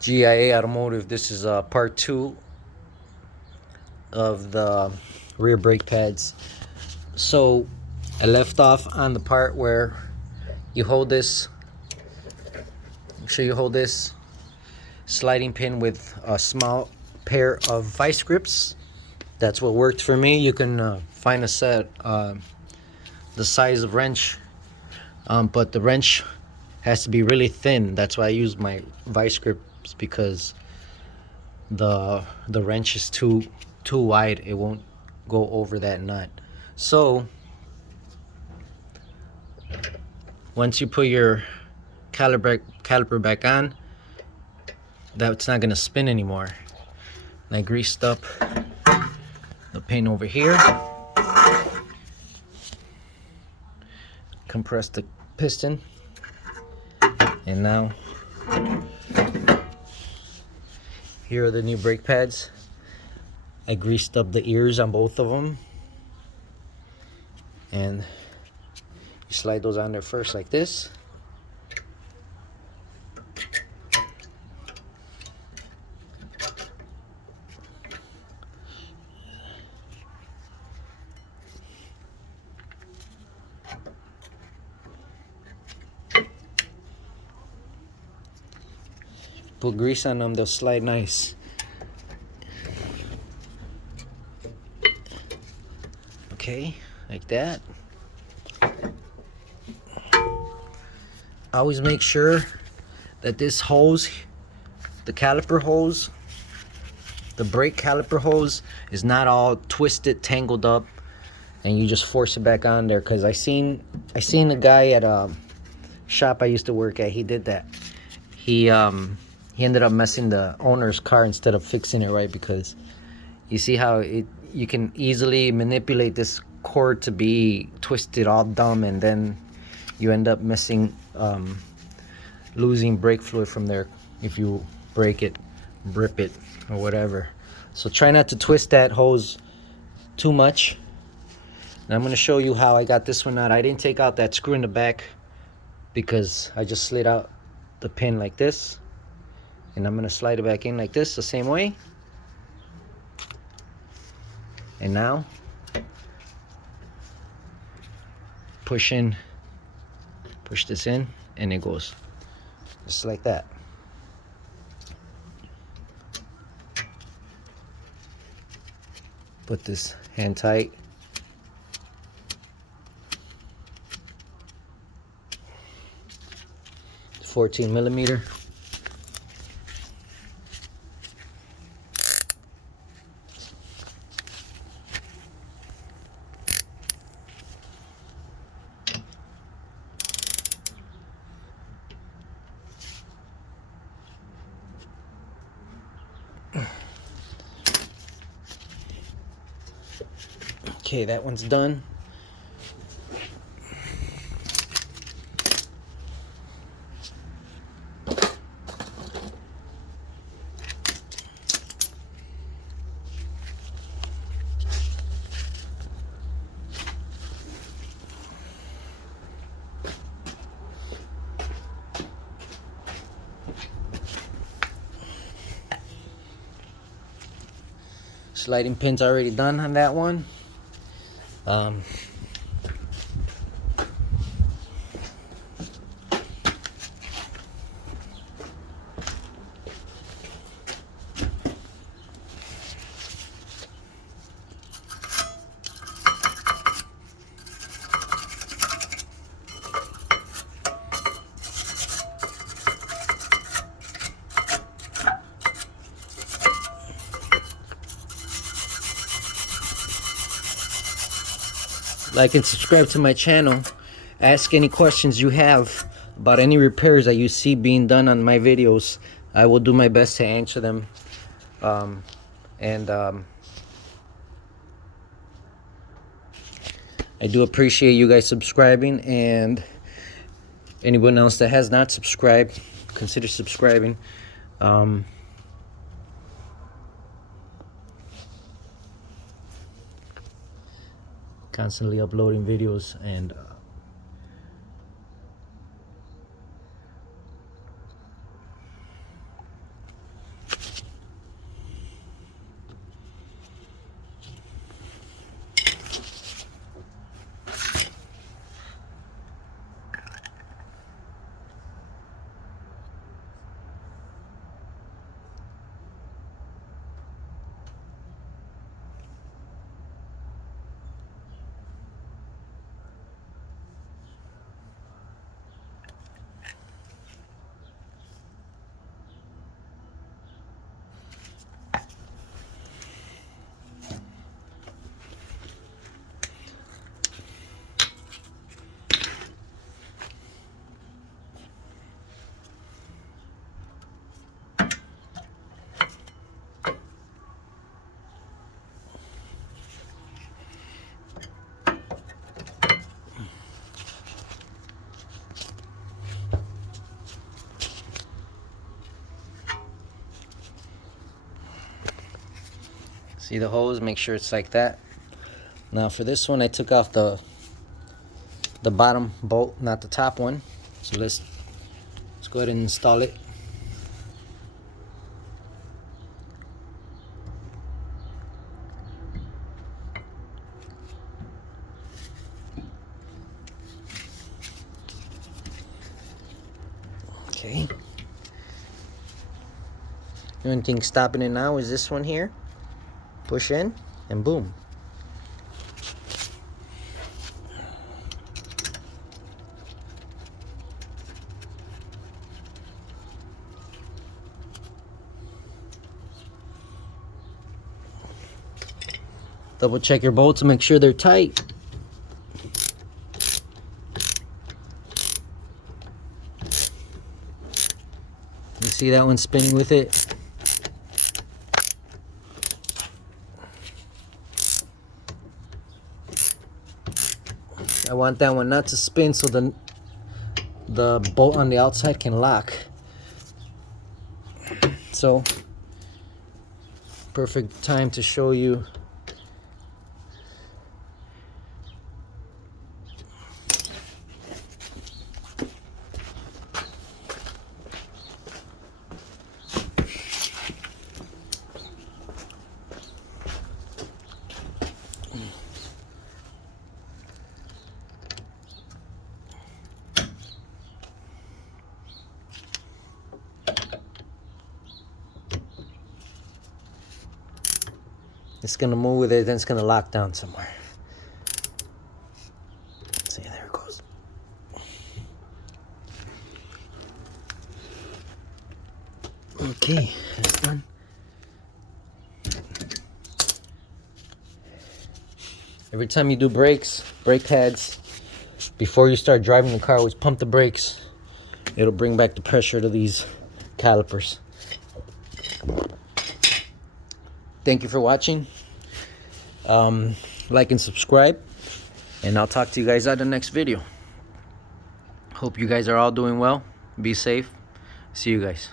G.I.A Automotive. This is part 2 of the rear brake pads. So I left off on the part where you hold this. Make sure you hold this sliding pin with a small pair of vice grips. That's what worked for me. You can find a set the size of wrench, but the wrench has to be really thin. That's why I use my vice grips, because the wrench is too wide. It won't go over that nut. So once you put your caliper back on, that's not gonna spin anymore. And I greased up the pin over here, compressed the piston, and now here are the new brake pads. I greased up the ears on both of them, and you slide those on there first like this. Put grease on them, they'll slide nice. Okay, like that. Always make sure that this hose, the caliper hose, the brake caliper hose, is not all twisted, tangled up, and you just force it back on there. Because I seen a guy at a shop I used to work at. He did that. He ended up messing the owner's car instead of fixing it right, because you see how you can easily manipulate this cord to be twisted all dumb, and then you end up losing brake fluid from there if you break it, rip it, or whatever. So try not to twist that hose too much. And I'm going to show you how I got this one out. I didn't take out that screw in the back because I just slid out the pin like this, and I'm going to slide it back in like this, the same way. And now push this in, and it goes just like that. Put this hand tight. It's 14 millimeter. Okay, that one's done. Sliding pin's already done on that one. Like and subscribe to my channel. Ask any questions you have about any repairs that you see being done on my videos. I will do my best to answer them. I do appreciate you guys subscribing, and anyone else that has not subscribed, consider subscribing. Constantly uploading videos, and See the hose? Make sure it's like that. Now for this one, I took off the bottom bolt, not the top one. So let's go ahead and install it. Okay. The only thing stopping it now is this one here. Push in and boom. Double check your bolts to make sure they're tight. You see that one spinning with it? I want that one not to spin so the bolt on the outside can lock. So, perfect time to show you it's gonna move with it, then it's gonna lock down somewhere. See, there it goes. Okay, that's done. Every time you do brakes, brake pads, before you start driving the car, always pump the brakes. It'll bring back the pressure to these calipers. Thank you for watching. Like and subscribe, and I'll talk to you guys at the next video. Hope you guys are all doing well. Be safe. See you guys.